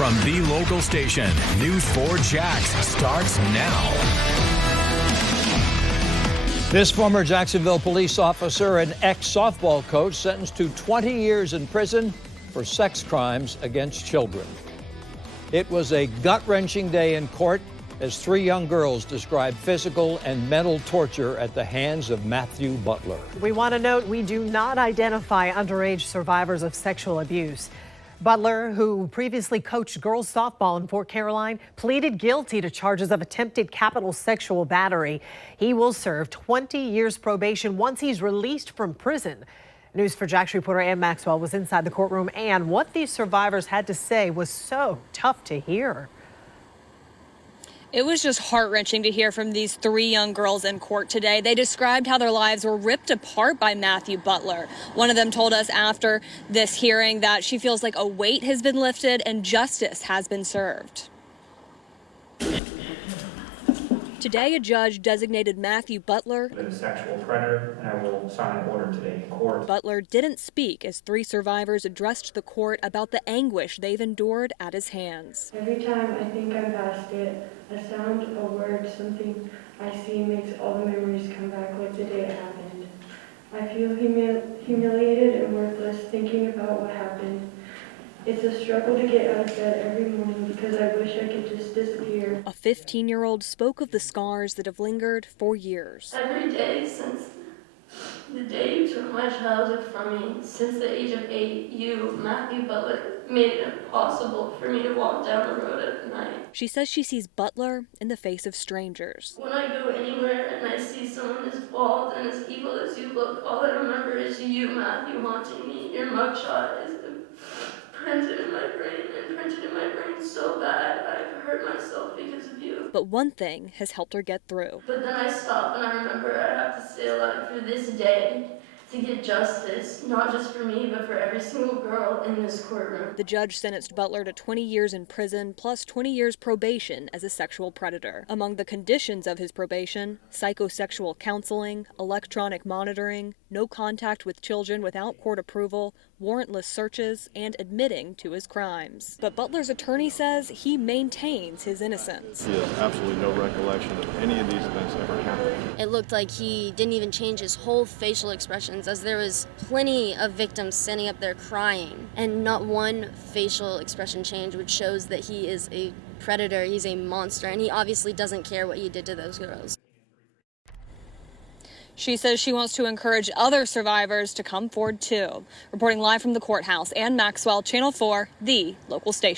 from the local station, News 4 Jax starts now. This former Jacksonville police officer and ex-softball coach sentenced to 20 years in prison for sex crimes against children. It was a gut-wrenching day in court as 3 young girls described physical and mental torture at the hands of Matthew Butler. We want to note we do not identify underage survivors of sexual abuse. Butler, who previously coached girls softball in Fort Caroline, pleaded guilty to charges of attempted capital sexual battery. He will serve 20 years probation once he's released from prison. News 4 Jax reporter Ann Maxwell was inside the courtroom, and what these survivors had to say was so tough to hear. It was just heart-wrenching to hear from these 3 young girls in court today. They described how their lives were ripped apart by Matthew Butler. One of them told us after this hearing that she feels like a weight has been lifted and justice has been served. Today, a judge designated Matthew Butler a sexual predator, and I will sign an order today in court. Butler didn't speak as 3 survivors addressed the court about the anguish they've endured at his hands. Every time I think I'm past it, a sound, a word, something I see makes all the memories come back like the day it happened. I feel humiliated and worthless thinking about what happened. It's a struggle to get out of bed every morning because I wish I could just disappear. A 15-year-old spoke of the scars that have lingered for years. Every day since the day you took my childhood from me, since the age of 8, you, Matthew Butler, made it impossible for me to walk down the road at night. She says she sees Butler in the face of strangers. When I go anywhere and I see someone as bald and as evil as you look, all I remember is you, Matthew, haunting me. Your mugshot is printed in my brain so bad I've hurt myself because of you. But one thing has helped her get through. But then I stop and I remember I have to stay alive for this day to get justice, not just for me, but for every single girl in this courtroom. The judge sentenced Butler to 20 years in prison plus 20 years probation as a sexual predator. Among the conditions of his probation, psychosexual counseling, electronic monitoring, no contact with children without court approval, warrantless searches, and admitting to his crimes. But Butler's attorney says he maintains his innocence. He has absolutely no recollection of any of these events ever happening. It looked like he didn't even change his whole facial expressions, as there was plenty of victims standing up there crying, and not one facial expression change, which shows that he is a predator, he's a monster, and he obviously doesn't care what he did to those girls. She says she wants to encourage other survivors to come forward too. Reporting live from the courthouse, Ann Maxwell, Channel 4, the local station.